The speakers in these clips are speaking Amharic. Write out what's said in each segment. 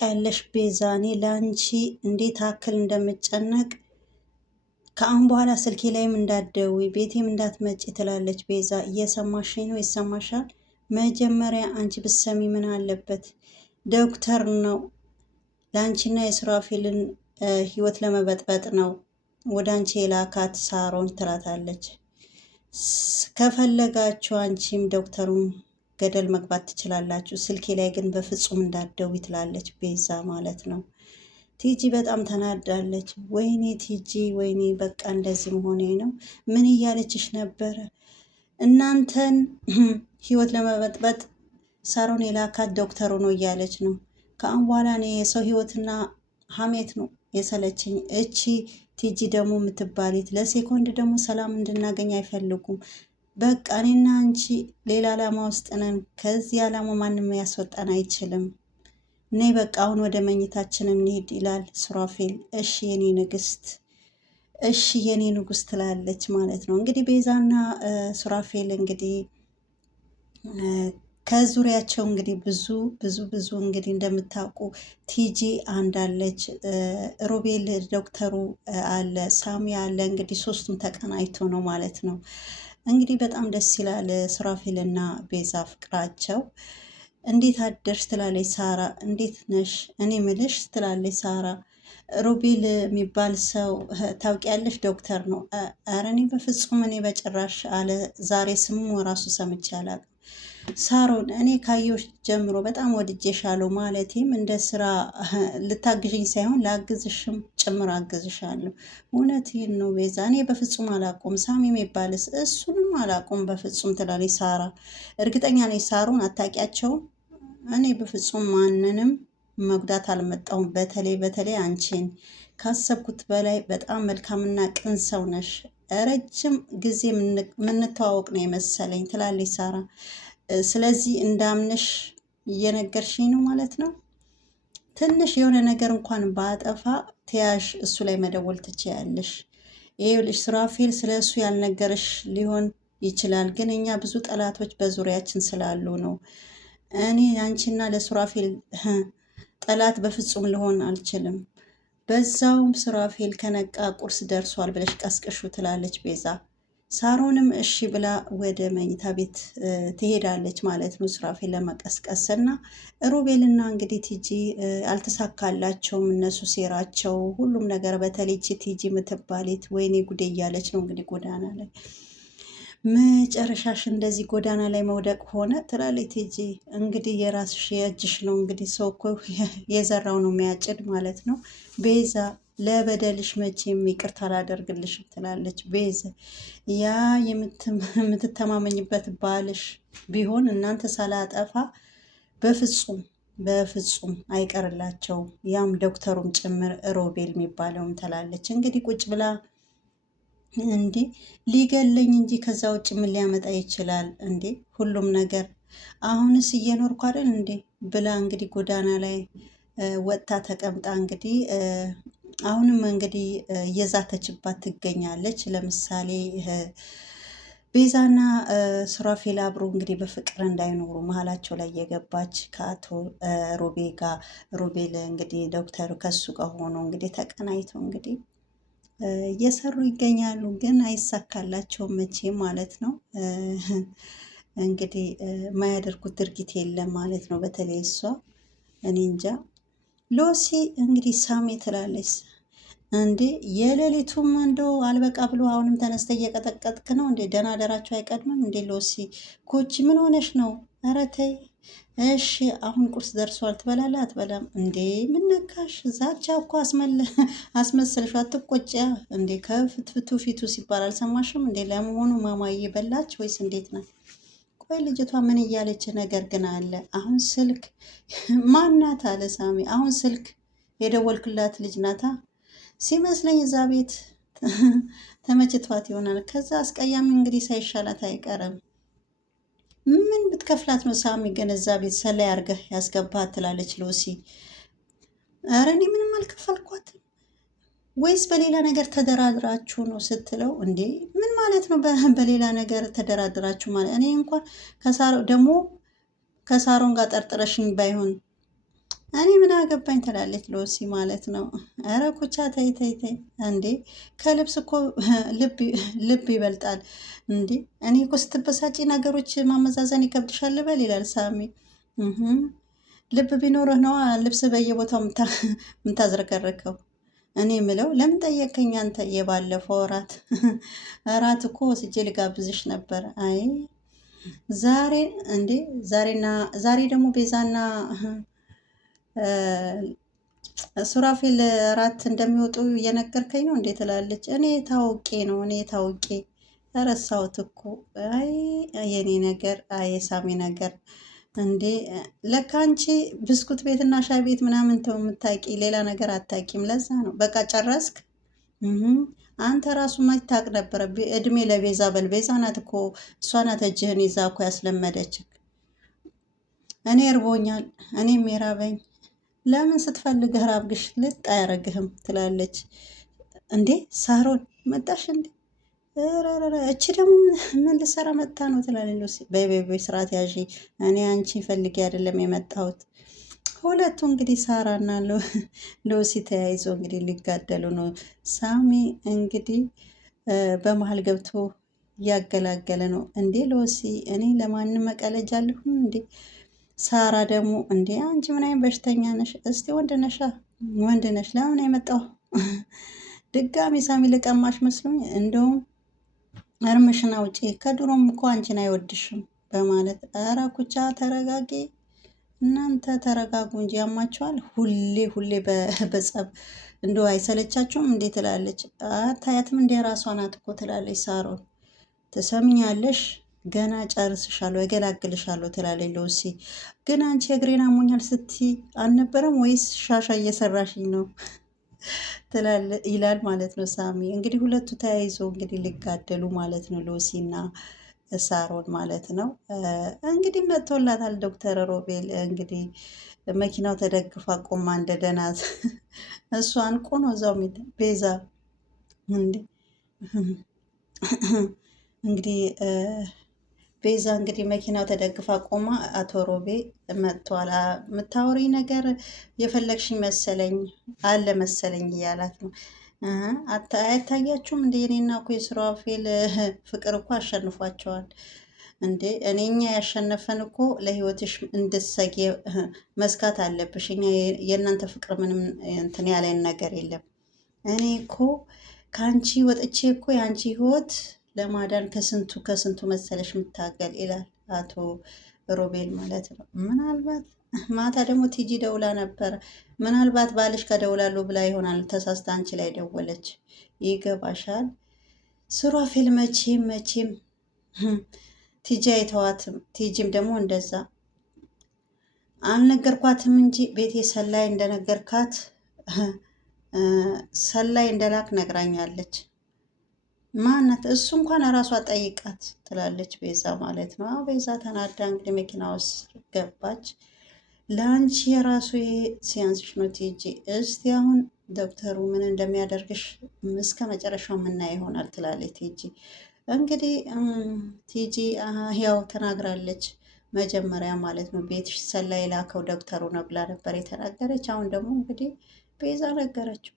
ታውቂያለሽ ቤዛ፣ እኔ ለአንቺ እንዴት አክል እንደምጨነቅ ከአሁን በኋላ ስልኬ ላይም እንዳትደውይ ቤቴም እንዳትመጪ ትላለች ቤዛ። እየሰማሽኝ ነው? ይሰማሻል? መጀመሪያ አንቺ ብትሰሚ ምን አለበት? ዶክተር ነው ለአንቺና የሱራፌልን ህይወት ለመበጥበጥ ነው ወደ አንቺ የላካት ሳሮን ትላታለች። ከፈለጋችሁ አንቺም ዶክተሩም ገደል መግባት ትችላላችሁ፣ ስልኬ ላይ ግን በፍጹም እንዳትደውይ ትላለች ቤዛ ማለት ነው። ቲጂ በጣም ተናዳለች። ወይኔ ቲጂ፣ ወይኔ በቃ እንደዚህ መሆኔ ነው። ምን እያለችሽ ነበረ? እናንተን ህይወት ለመበጥበጥ ሳሮን የላካት ዶክተሩ ነው እያለች ነው። ከአሁን በኋላ እኔ የሰው ህይወትና ሀሜት ነው የሰለችኝ። እቺ ቲጂ ደግሞ የምትባሊት ለሴኮንድ ደግሞ ሰላም እንድናገኝ አይፈልጉም። በቃ እኔና አንቺ ሌላ ዓላማ ውስጥ ነን። ከዚህ ዓላማ ማንም ያስወጣን አይችልም። እኔ በቃ አሁን ወደ መኝታችን እንሄድ ይላል ሱራፌል። እሺ የኔ ንግስት፣ እሺ የኔ ንጉስ ትላለች ማለት ነው። እንግዲህ ቤዛና ሱራፌል እንግዲህ ከዙሪያቸው እንግዲህ ብዙ እንግዲህ እንደምታውቁ ቲጂ አንዳለች፣ ሮቤል ዶክተሩ አለ፣ ሳሚ አለ። እንግዲህ ሶስቱም ተቀናይቶ ነው ማለት ነው። እንግዲህ በጣም ደስ ይላል ሱራፌልና ቤዛ ፍቅራቸው። እንዴት አደርሽ ትላለች ሳራ። እንዴት ነሽ? እኔ ምልሽ ትላለች ሳራ። ሮቤል የሚባል ሰው ታውቂያለሽ? ዶክተር ነው። ኧረ እኔ በፍጹም እኔ በጭራሽ አለ። ዛሬ ስሙ ራሱ ሰምቼ አላውቅም። ሳሮን፣ እኔ ካየሁሽ ጀምሮ በጣም ወድጄሻለሁ። ማለቴም እንደ ስራ ልታግዥኝ ሳይሆን ላግዝሽም ጭምር አግዝሻለሁ። እውነቴን ነው ቤዛ፣ እኔ በፍጹም አላውቅም። ሳሚ የሚባልስ እሱንም አላውቅም በፍጹም ትላለች ሳራ። እርግጠኛ ነኝ ሳሮን አታውቂያቸውም? እኔ በፍጹም ማንንም መጉዳት አልመጣሁም። በተለይ አንቺን ካሰብኩት በላይ በጣም መልካምና ቅን ሰው ነሽ። ረጅም ጊዜ የምንተዋወቅ ነው የመሰለኝ ትላለች ሳራ። ስለዚህ እንዳምንሽ እየነገርሽኝ ነው ማለት ነው። ትንሽ የሆነ ነገር እንኳን ባጠፋ ተያሽ እሱ ላይ መደወል ትችያለሽ። ይኸውልሽ ሱራፌል ስለ እሱ ያልነገርሽ ሊሆን ይችላል፣ ግን እኛ ብዙ ጠላቶች በዙሪያችን ስላሉ ነው። እኔ አንቺና ለሱራፌል ጠላት በፍጹም ልሆን አልችልም። በዛውም ሱራፌል ከነቃ ቁርስ ደርሷል ብለሽ ቀስቅሹ ትላለች ቤዛ። ሳሮንም እሺ ብላ ወደ መኝታ ቤት ትሄዳለች ማለት ነው ሱራፌል ለመቀስቀስ እና ሮቤልና እንግዲህ ቲጂ አልተሳካላቸውም። እነሱ ሴራቸው ሁሉም ነገር በተለይ ቲጂ የምትባሌት ወይኔ ጉዴ እያለች ነው እንግዲህ ጎዳና ላይ መጨረሻሽ እንደዚህ ጎዳና ላይ መውደቅ ሆነ ትላለች ቲጂ። እንግዲህ የራስሽ የእጅሽ ነው እንግዲህ ሰው እኮ የዘራው ነው የሚያጭድ ማለት ነው። ቤዛ ለበደልሽ መቼም ይቅርታ አላደርግልሽም ትላለች ቤዛ። ያ የምትተማመኝበት ባልሽ ቢሆን እናንተ ሳላጠፋ በፍጹም አይቀርላቸውም፣ ያም ዶክተሩም ጭምር ሮቤል የሚባለውም ትላለች። እንግዲህ ቁጭ ብላ እንዴ ሊገለኝ እንጂ ከዛ ውጭ ምን ሊያመጣ ይችላል እንዴ? ሁሉም ነገር አሁንስ እየኖርኩ አይደል እንዴ ብላ እንግዲህ ጎዳና ላይ ወጥታ ተቀምጣ እንግዲህ አሁንም እንግዲህ እየዛተችባት ትገኛለች። ለምሳሌ ቤዛና ሱራፌል አብሮ እንግዲህ በፍቅር እንዳይኖሩ መሀላቸው ላይ የገባች ከአቶ ሮቤ ጋር ሮቤል እንግዲህ ዶክተሩ ከሱ ጋር ሆኖ እንግዲህ ተቀናይተው እንግዲህ እየሰሩ ይገኛሉ። ግን አይሳካላቸውም መቼ ማለት ነው። እንግዲህ የማያደርጉት ድርጊት የለም ማለት ነው። በተለይ እሷ እኔ እንጃ። ሎሲ እንግዲህ ሳሜ ትላለች እንዴ የሌሊቱም እንደው አልበቃ ብሎ አሁንም ተነስተ እየቀጠቀጥክ ነው እንዴ? ደህና ደራቸው አይቀድምም እንዴ? ሎሲ ኮቺ ምን ሆነሽ ነው? ኧረ ተይ እሺ አሁን ቁርስ ደርሷል ትበላለህ አትበላም እንዴ? ምን ነካሽ? ዛቻ እኮ አስመሰልሽ። አትቆጪያ እንዴ? ከፍትፍቱ ፊቱ ሲባል አልሰማሽም እንዴ? ለመሆኑ ማማዬ በላች ወይስ እንዴት ነው? ቆይ ልጅቷ ምን እያለች ነገር ግን አለ። አሁን ስልክ ማናት አለ ሳሚ። አሁን ስልክ የደወልክላት ልጅ ናታ ሲመስለኝ። እዛ ቤት ተመችቷት ይሆናል። ከዛ አስቀያሚ እንግዲህ ሳይሻላት አይቀርም። ምን ብትከፍላት ነው ሳሚ ግን እዛ ቤት ሰላይ አድርገህ ያስገባት ትላለች ሎሲ። ኧረ እኔ ምንም አልከፈልኳትም። ወይስ በሌላ ነገር ተደራድራችሁ ነው ስትለው፣ እንዴ ምን ማለት ነው በሌላ ነገር ተደራድራችሁ ማለት? እኔ እንኳን ደግሞ ከሳሮን ጋር ጠርጥረሽኝ ባይሆን እኔ ምን አገባኝ ትላለች ሎሲ ማለት ነው። ኧረ ኩቻ ተይ ተይ ተይ እንዴ! ከልብስ እኮ ልብ ይበልጣል እንዴ! እኔ እኮ ስትበሳጪ ነገሮች ማመዛዘን ይከብድሻል ልበል ይላል ሳሚ። እህ ልብ ቢኖርህ ነዋ ልብስ በየቦታው የምታዝረከረከው። እኔ ምለው ለምን ጠየቀኝ አንተ? የባለፈው እራት እኮ ወስጄ ልጋብዝሽ ነበር። አይ ዛሬ እንዴ ዛሬ ደግሞ ቤዛና ሱራፌል እራት እንደሚወጡ እየነገርከኝ ነው እንዴ ትላለች። እኔ ታውቄ ረሳሁት እኮ። አይ የኔ ነገር፣ አይ የሳሚ ነገር እንዴ ለካ አንቺ ብስኩት ቤትና ሻይ ቤት ምናምን ተው የምታውቂ ሌላ ነገር አታውቂም። ለዛ ነው በቃ ጨረስክ። አንተ ራሱ መች ታውቅ ነበረ? እድሜ ለቤዛ በል። ቤዛ ናት እኮ እሷ ናት እጅህን ይዛ እኮ ያስለመደችክ። እኔ እርቦኛል፣ እኔም የራበኝ። ለምን ስትፈልግህ ራብግሽ ልጥ አያረግህም ትላለች። እንዴ ሳሮን መጣሽ እንዴ? እቺ ደግሞ ምን ልሰራ መጣ ነው ትላለች ሉሲ። በይ ስርዓት ያዢ፣ እኔ አንቺ ፈልጌ አይደለም የመጣሁት። ሁለቱ እንግዲህ ሳራና ሉሲ ተያይዞ እንግዲህ ሊጋደሉ ነው። ሳሚ እንግዲህ በመሀል ገብቶ እያገላገለ ነው። እንዴ ሉሲ እኔ ለማንም መቀለጃ አለሁም እንዴ? ሳራ ደግሞ እንዴ አንቺ ምን አይነት በሽተኛ ነሽ? እስቲ ወንድ ነሽ ለምን የመጣው? ድጋሚ ሳሚ ልቀማሽ መስሎኝ እንደውም እርምሽን አውጪ፣ ከድሮም እኮ አንቺን አይወድሽም በማለት ኧረ ኩቻ ተረጋጊ፣ እናንተ ተረጋጉ እንጂ ያማችኋል። ሁሌ በጸብ እንደው አይሰለቻችሁም እንዴ ትላለች። አታያትም እንዴ ራሷ ናት እኮ ትላለች ሳሮን። ትሰምኛለሽ ገና ጨርስሻለሁ፣ እገላግልሻለሁ ትላለች ሉሲ። ግን አንቺ እግሬን አሞኛል ስትይ አልነበረም ወይስ ሻሻ እየሰራሽኝ ነው ይላል ማለት ነው ሳሚ። እንግዲህ ሁለቱ ተያይዞ እንግዲህ ሊጋደሉ ማለት ነው ሉሲ እና ሳሮን ማለት ነው። እንግዲህ መጥቶላታል ዶክተር ሮቤል። እንግዲህ መኪናው ተደግፋ ቆማ እንደደናት እሷን ቆኖ እዛው ቤዛ እንግዲህ ቤዛ እንግዲህ መኪናው ተደግፋ ቆማ አቶ ሮቤ መጥቷል። የምታወሪ ነገር የፈለግሽኝ መሰለኝ አለ መሰለኝ እያላት ነው። አይታያችሁም እንደ እኔና እኮ የሱራፌል ፍቅር እኮ አሸንፏቸዋል እንዴ? እኛ ያሸነፈን እኮ ለህይወትሽ እንድትሰጊ መስካት አለብሽ። እኛ የእናንተ ፍቅር ምንም እንትን ያለን ነገር የለም። እኔ እኮ ከአንቺ ወጥቼ እኮ የአንቺ ህይወት ለማዳን ከስንቱ መሰለሽ የምታገል ይላል አቶ ሮቤል ማለት ነው። ምናልባት ማታ ደግሞ ቲጂ ደውላ ነበረ። ምናልባት ባልሽ ከደውላሉ ብላ ይሆናል ተሳስታ አንቺ ላይ ደወለች። ይገባሻል ሱራፌል መቼም ቲጂ አይተዋትም። ቲጂም ደግሞ እንደዛ አልነገርኳትም እንጂ ቤቴ ሰላይ እንደነገርካት ሰላይ እንደላክ ነግራኛለች። ማናት? እሱ እንኳን እራሷ ጠይቃት ትላለች ቤዛ ማለት ነው። ቤዛ ተናዳ እንግዲህ መኪና ውስጥ ገባች። ለአንቺ የራሱ ይሄ ሲያንስሽ ነው ቲጂ። እስቲ አሁን ዶክተሩ ምን እንደሚያደርግሽ እስከ መጨረሻው የምናየው ይሆናል ትላለች ቲጂ። እንግዲህ ቲጂ ያው ተናግራለች መጀመሪያ ማለት ነው። ቤትሽ ሰላይ የላከው ዶክተሩ ነው ብላ ነበር የተናገረች። አሁን ደግሞ እንግዲህ ቤዛ ነገረችው።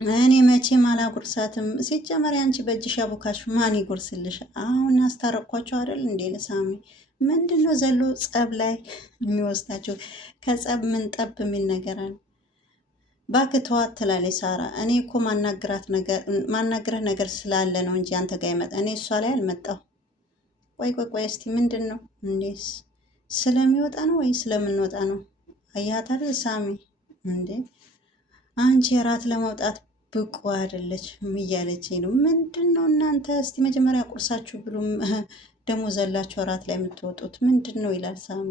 እኔ መቼም አላጉርሳትም። ሲጀመር አንቺ በእጅሽ ያቦካሽ ማን ይጎርስልሽ? አሁን አስታረቅኳቸው አይደል እንዴ? ለሳሚ ምንድን ነው ዘሎ ጸብ ላይ የሚወስዳቸው? ከጸብ ምን ጠብ የሚል ነገር አለ? እባክህ ተዋት ትላለች ሳራ። እኔ እኮ ማናግረህ ነገር ስላለ ነው እንጂ አንተ ጋር ይመጣ እኔ እሷ ላይ አልመጣሁ። ቆይ እስቲ ምንድን ነው እንዴ? ስለሚወጣ ነው ወይ ስለምንወጣ ነው? አያት አይደል ሳሚ እንዴ አንቺ እራት ለመውጣት ብቁ አይደለች እያለች ነው። ምንድን ነው እናንተ? እስቲ መጀመሪያ ቁርሳችሁ ብሉም ደግሞ ዘላችሁ እራት ላይ የምትወጡት ምንድን ነው ይላል ሳሚ።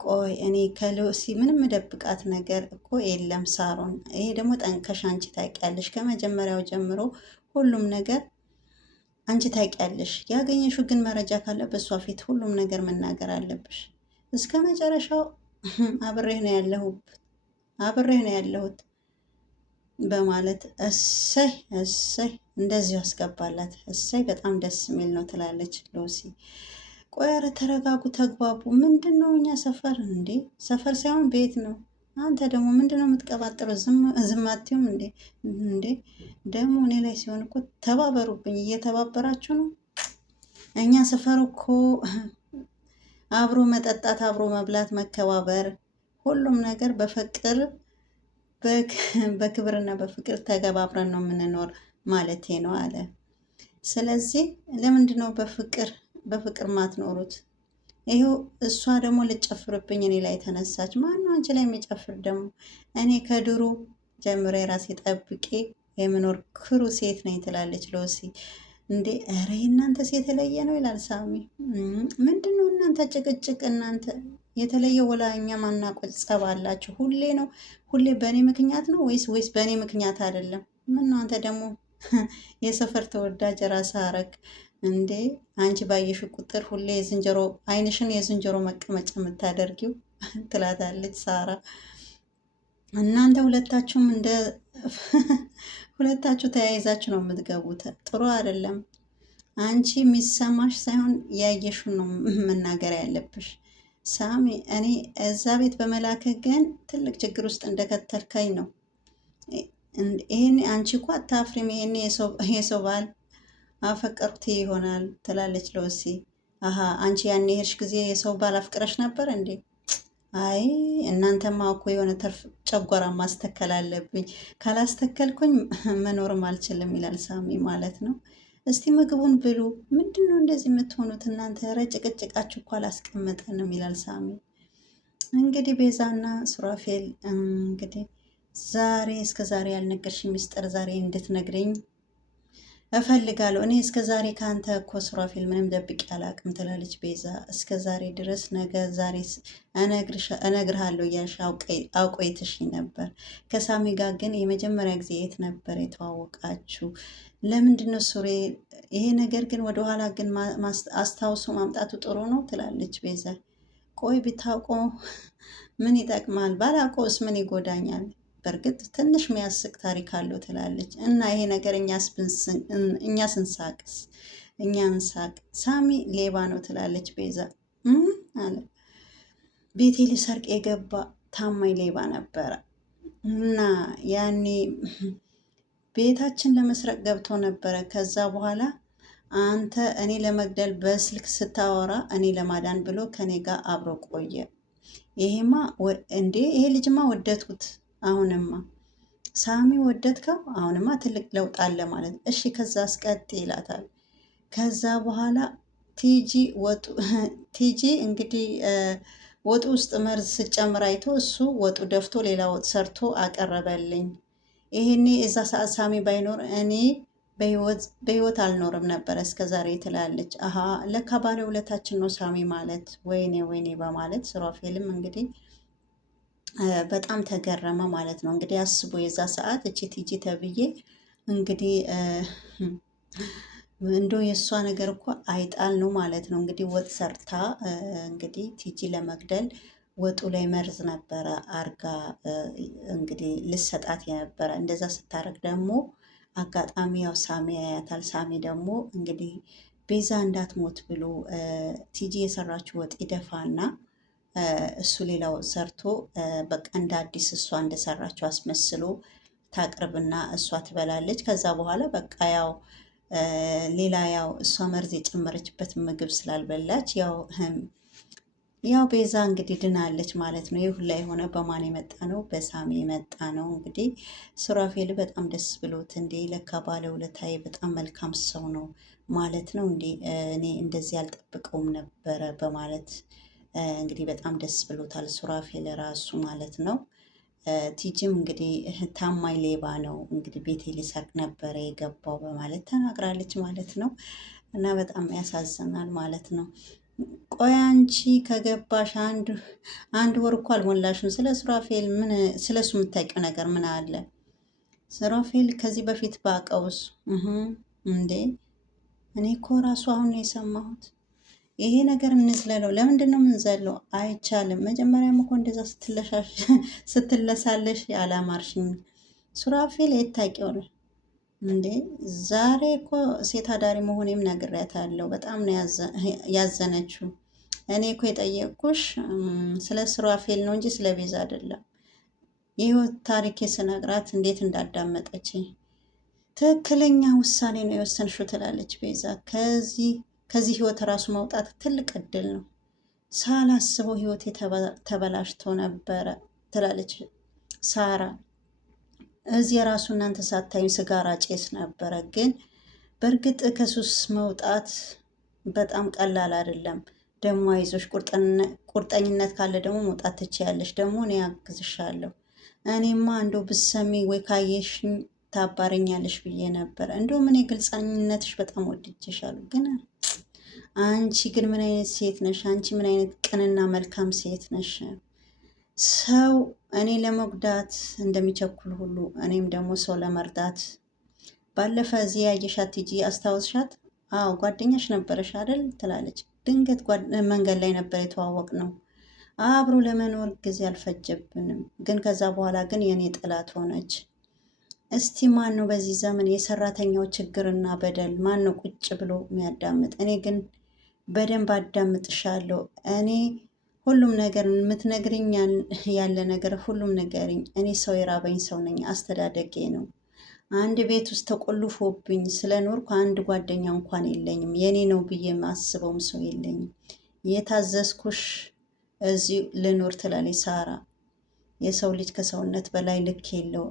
ቆይ እኔ ከሉሲ ምንም ደብቃት ነገር እኮ የለም ሳሮን። ይሄ ደግሞ ጠንከሽ አንቺ ታውቂያለሽ። ከመጀመሪያው ጀምሮ ሁሉም ነገር አንቺ ታውቂያለሽ። ያገኘሽው ግን መረጃ ካለ በእሷ ፊት ሁሉም ነገር መናገር አለብሽ። እስከ መጨረሻው አብሬህ ነው ያለሁት በማለት እሰይ እንደዚሁ አስገባላት። እሰይ በጣም ደስ የሚል ነው ትላለች ሉሲ። ቆይ ኧረ ተረጋጉ፣ ተግባቡ። ምንድን ነው እኛ ሰፈር እንዴ? ሰፈር ሳይሆን ቤት ነው። አንተ ደግሞ ምንድን ነው የምትቀባጥረው? ዝም አትይውም እንዴ? እንዴ ደግሞ እኔ ላይ ሲሆን እኮ ተባበሩብኝ። እየተባበራችሁ ነው። እኛ ሰፈር እኮ አብሮ መጠጣት፣ አብሮ መብላት፣ መከባበር፣ ሁሉም ነገር በፍቅር በክብርና በፍቅር ተገባብረን ነው የምንኖር ማለቴ ነው አለ። ስለዚህ ለምንድን ነው በፍቅር ማትኖሩት? ይኸው እሷ ደግሞ ልጨፍርብኝ እኔ ላይ ተነሳች። ማነው አንቺ ላይ የሚጨፍር ደግሞ? እኔ ከድሮ ጀምሮ የራሴ ጠብቄ የምኖር ክሩ ሴት ነኝ ትላለች ሎሲ። እንዴ ኧረ እናንተ ሴት የተለየ ነው ይላል ሳሚ። ምንድን ነው እናንተ ጭቅጭቅ? እናንተ የተለየ ወላ እኛ ማናቆት ጸብ አላችሁ? ሁሌ ነው ሁሌ በእኔ ምክንያት ነው ወይስ በእኔ ምክንያት አይደለም? ምን ነው አንተ ደግሞ የሰፈር ተወዳጅ ራስ አረግ እንዴ? አንቺ ባየሽ ቁጥር ሁሌ የዝንጀሮ አይንሽን የዝንጀሮ መቀመጫ የምታደርጊው ትላታለች ሳራ። እናንተ ሁለታችሁም እንደ ሁለታችሁ ተያይዛችሁ ነው የምትገቡት። ጥሩ አይደለም። አንቺ የሚሰማሽ ሳይሆን ያየሽውን ነው መናገር ያለብሽ። ሳሚ እኔ እዛ ቤት በመላከ ግን ትልቅ ችግር ውስጥ እንደከተልከኝ ነው። ይህን አንቺ እኮ አታፍሪም። ይሄን የሰው ባል አፈቀርኩት ይሆናል ትላለች ሎሲ። አሀ አንቺ ያን ሄድሽ ጊዜ የሰው ባል አፍቅረሽ ነበር እንዴ? አይ እናንተማ እኮ የሆነ ተርፍ ጨጓራ ማስተከል አለብኝ፣ ካላስተከልኩኝ መኖርም አልችልም ይላል ሳሚ ማለት ነው። እስቲ ምግቡን ብሉ። ምንድን ነው እንደዚህ የምትሆኑት እናንተ? ኧረ ጭቅጭቃችሁ እኮ አላስቀመጠንም ይላል ሳሚ። እንግዲህ ቤዛና ሱራፌል እንግዲህ ዛሬ እስከ ዛሬ ያልነገርሽ ሚስጥር ዛሬ እንድትነግረኝ እፈልጋለሁ። እኔ እስከ ዛሬ ከአንተ እኮ ሱራፌል ምንም ደብቄ አላቅም ትላለች ቤዛ። እስከ ዛሬ ድረስ ነገ ዛሬ እነግርሃለሁ እያልሽ አውቆይትሽኝ ነበር። ከሳሚ ጋር ግን የመጀመሪያ ጊዜ የት ነበር የተዋወቃችሁ? ለምንድነው ሱሬ? ይሄ ነገር ግን ወደኋላ ግን አስታውሶ ማምጣቱ ጥሩ ነው ትላለች ቤዛ። ቆይ ብታውቆ ምን ይጠቅማል? ባላውቀውስ ምን ይጎዳኛል? በእርግጥ ትንሽ የሚያስቅ ታሪክ አለው ትላለች። እና ይሄ ነገር እኛ ስንሳቅስ? እኛ እንሳቅ። ሳሚ ሌባ ነው ትላለች ቤዛ። አለ ቤቴ ሊሰርቅ የገባ ታማኝ ሌባ ነበረ እና ያኔ ቤታችን ለመስረቅ ገብቶ ነበረ። ከዛ በኋላ አንተ እኔ ለመግደል በስልክ ስታወራ እኔ ለማዳን ብሎ ከኔ ጋር አብሮ ቆየ። ይሄማ እንዴ ይሄ ልጅማ ወደድኩት። አሁንማ ሳሚ ወደድከው? አሁንማ ትልቅ ለውጥ አለ ማለት። እሺ ከዛ አስቀጥ ይላታል። ከዛ በኋላ ቲጂ እንግዲህ ወጡ ውስጥ መርዝ ስጨምር አይቶ እሱ ወጡ ደፍቶ ሌላ ወጥ ሰርቶ አቀረበልኝ። ይሄኔ እዛ ሰዓት ሳሚ ባይኖር እኔ በህይወት አልኖርም ነበረ እስከ ዛሬ ትላለች። አሀ ለካ ባለ ውለታችን ነው ሳሚ ማለት። ወይኔ ወይኔ በማለት ሱራፌልም እንግዲህ በጣም ተገረመ ማለት ነው። እንግዲህ አስቦ የዛ ሰዓት እቺ ቲጂ ተብዬ እንግዲህ እንዶ የእሷ ነገር እኮ አይጣል ነው ማለት ነው። እንግዲህ ወጥ ሰርታ እንግዲህ ቲጂ ለመግደል ወጡ ላይ መርዝ ነበረ አርጋ እንግዲህ ልሰጣት የነበረ። እንደዛ ስታደርግ ደግሞ አጋጣሚ ያው ሳሚ ያያታል። ሳሚ ደግሞ እንግዲህ ቤዛ እንዳትሞት ብሎ ቲጂ የሰራችው ወጥ ይደፋና እሱ ሌላው ሰርቶ በቃ እንደ አዲስ እሷ እንደሰራችው አስመስሎ ታቅርብና እሷ ትበላለች። ከዛ በኋላ በቃ ሌላ እሷ መርዝ የጨመረችበት ምግብ ስላልበላች ያው ቤዛ እንግዲህ ድናለች ማለት ነው። ይህ ሁላ የሆነ በማን የመጣ ነው? በሳሚ የመጣ ነው። እንግዲህ ሱራፌል በጣም ደስ ብሎት እንዴ ለካ ባለውለታዬ በጣም መልካም ሰው ነው ማለት ነው እንዴ እኔ እንደዚህ አልጠብቀውም ነበረ በማለት እንግዲህ በጣም ደስ ብሎታል ሱራፌል ራሱ ማለት ነው። ቲጂም እንግዲህ ታማኝ ሌባ ነው እንግዲህ ቤቴ ሊሰርቅ ነበረ የገባው በማለት ተናግራለች ማለት ነው። እና በጣም ያሳዝናል ማለት ነው። ቆይ አንቺ ከገባሽ አንድ ወር እኮ አልሞላሽም። ስለ ሱራፌል ስለ እሱ የምታውቂው ነገር ምን አለ? ሱራፌል ከዚህ በፊት ባቀውስ እንዴ እኔ እኮ ራሱ አሁን ነው የሰማሁት። ይሄ ነገር እንዝለለው። ለምንድን ነው የምንዘለው? አይቻልም። መጀመሪያም እኮ እንደዛ ስትለሳለሽ ያላማርሽኝ ሱራፌል የታውቂው ነው እንዴ ዛሬ እኮ ሴት አዳሪ መሆኔም ነግሬያታለሁ። በጣም ነው ያዘነችው። እኔ እኮ የጠየቅኩሽ ስለ ሱራፌል ነው እንጂ ስለ ቤዛ አይደለም። የህይወት ታሪክ ስነግራት እንዴት እንዳዳመጠች ትክክለኛ ውሳኔ ነው የወሰንሽው ትላለች ቤዛ። ከዚህ ህይወት ራሱ ማውጣት ትልቅ እድል ነው። ሳላስበው ህይወቴ ተበላሽቶ ነበረ ትላለች ሳራ። እዚህ የራሱ እናንተ ሳታዩኝ ስጋራ ጬስ ነበረ። ግን በእርግጥ ከሱስ መውጣት በጣም ቀላል አይደለም። ደግሞ አይዞሽ፣ ቁርጠኝነት ካለ ደግሞ መውጣት ትችያለሽ። ደግሞ እኔ ያግዝሻለሁ። እኔማ እንደው ብሰሚ ወይ ካየሽኝ ታባረኛለሽ ብዬ ነበር። እንደውም እኔ ግልጸኝነትሽ በጣም ወድጄሻለሁ። ግን አንቺ ግን ምን አይነት ሴት ነሽ? አንቺ ምን አይነት ቅንና መልካም ሴት ነሽ? ሰው እኔ ለመጉዳት እንደሚቸኩል ሁሉ እኔም ደግሞ ሰው ለመርዳት። ባለፈ እዚህ ያየሻት ቲጂ አስታወስሻት? አዎ ጓደኛሽ ነበረሽ አይደል? ትላለች። ድንገት መንገድ ላይ ነበር የተዋወቅ ነው። አብሮ ለመኖር ጊዜ አልፈጀብንም፣ ግን ከዛ በኋላ ግን የእኔ ጠላት ሆነች። እስቲ ማን ነው በዚህ ዘመን የሰራተኛው ችግርና በደል ማን ነው ቁጭ ብሎ የሚያዳምጥ? እኔ ግን በደንብ አዳምጥሻለሁ። እኔ ሁሉም ነገር የምትነግርኝ ያለ ነገር ሁሉም ነገርኝ። እኔ ሰው የራበኝ ሰው ነኝ። አስተዳደጌ ነው። አንድ ቤት ውስጥ ተቆልፎብኝ ስለኖርኩ አንድ ጓደኛ እንኳን የለኝም። የኔ ነው ብዬ የማስበውም ሰው የለኝም። የታዘዝኩሽ እዚህ ልኖር ትላለች ሳራ። የሰው ልጅ ከሰውነት በላይ ልክ የለው።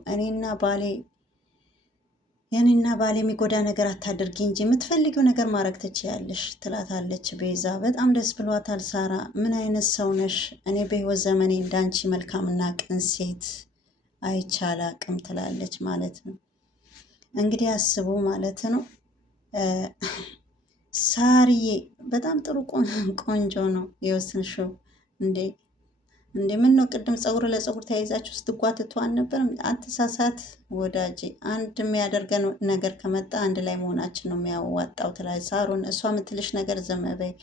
የኔና ባሌ የሚጎዳ ነገር አታድርጊ እንጂ የምትፈልጊው ነገር ማድረግ ትችያለሽ ትላታለች ቤዛ። በጣም ደስ ብሏታል ሳራ። ምን አይነት ሰው ነሽ? እኔ በህይወት ዘመኔ እንዳንቺ መልካምና ቅን ሴት አይቼ አላቅም ትላለች ማለት ነው። እንግዲህ አስቡ ማለት ነው። ሳርዬ በጣም ጥሩ ቆንጆ ነው የወሰንሽው እንዴ! ምን ነው ቅድም ፀጉር ለፀጉር ተያይዛችሁ ስትጓትቱ አልነበረም? አትሳሳት ወዳጄ። አንድ የሚያደርገን ነገር ከመጣ አንድ ላይ መሆናችን ነው የሚያዋጣው ትላለች ሳሮን። እሷ የምትልሽ ነገር ዝም በይ።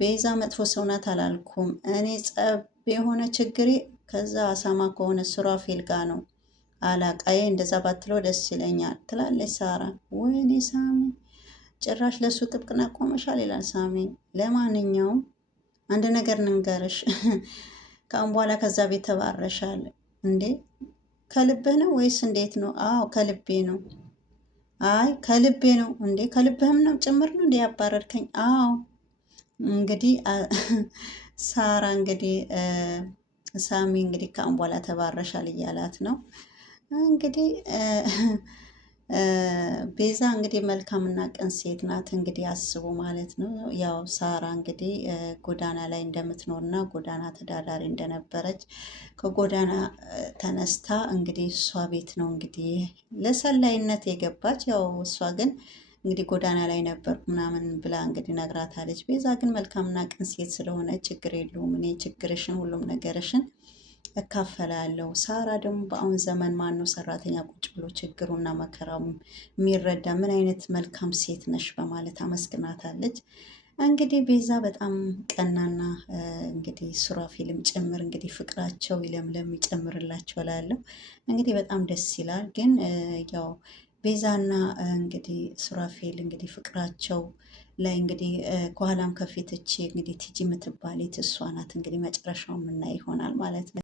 ቤዛ መጥፎ ሰው ናት አላልኩም እኔ። ጸብ የሆነ ችግሬ ከዛ አሳማ ከሆነ ሱራፌል ጋ ነው። አላቃዬ እንደዛ ባትለው ደስ ይለኛል ትላለች ሳራ። ወይኔ ሳሚ ጭራሽ ለሱ ጥብቅና ቆመሻል ይላል ሳሚ። ለማንኛውም አንድ ነገር ንንገርሽ ከአሁን በኋላ ከዛ ቤት ተባረሻል እንዴ? ከልብህ ነው ወይስ እንዴት ነው? አዎ ከልቤ ነው። አይ ከልቤ ነው እንዴ? ከልብህም ነው ጭምር ነው እንዴ ያባረርከኝ? አዎ እንግዲህ ሳራ እንግዲህ ሳሚ እንግዲህ ከአሁን በኋላ ተባረሻል እያላት ነው እንግዲህ ቤዛ እንግዲህ መልካምና ቅን ሴት ናት። እንግዲህ አስቡ ማለት ነው። ያው ሳራ እንግዲህ ጎዳና ላይ እንደምትኖርና ጎዳና ተዳዳሪ እንደነበረች ከጎዳና ተነስታ እንግዲህ እሷ ቤት ነው እንግዲህ ለሰላይነት የገባች። ያው እሷ ግን እንግዲህ ጎዳና ላይ ነበርኩ ምናምን ብላ እንግዲህ ነግራታለች። ቤዛ ግን መልካምና ቅን ሴት ስለሆነ ችግር የለውም እኔ ችግርሽን ሁሉም ነገርሽን እካፈላለሁ። ሳራ ደግሞ በአሁን ዘመን ማነው ሰራተኛ ቁጭ ብሎ ችግሩና መከራው የሚረዳ? ምን አይነት መልካም ሴት ነሽ በማለት አመስግናታለች። እንግዲህ ቤዛ በጣም ቀናና እንግዲህ ሱራፌልም ጭምር እንግዲህ ፍቅራቸው ይለምለም ይጨምርላቸው እላለሁ። እንግዲህ በጣም ደስ ይላል። ግን ያው ቤዛና እንግዲህ ሱራፌል እንግዲህ ፍቅራቸው ላይ እንግዲህ ከኋላም ከፊት እንግዲህ ቲጂ የምትባል እሷ ናት እንግዲህ መጨረሻው የምናይ ይሆናል ማለት ነው።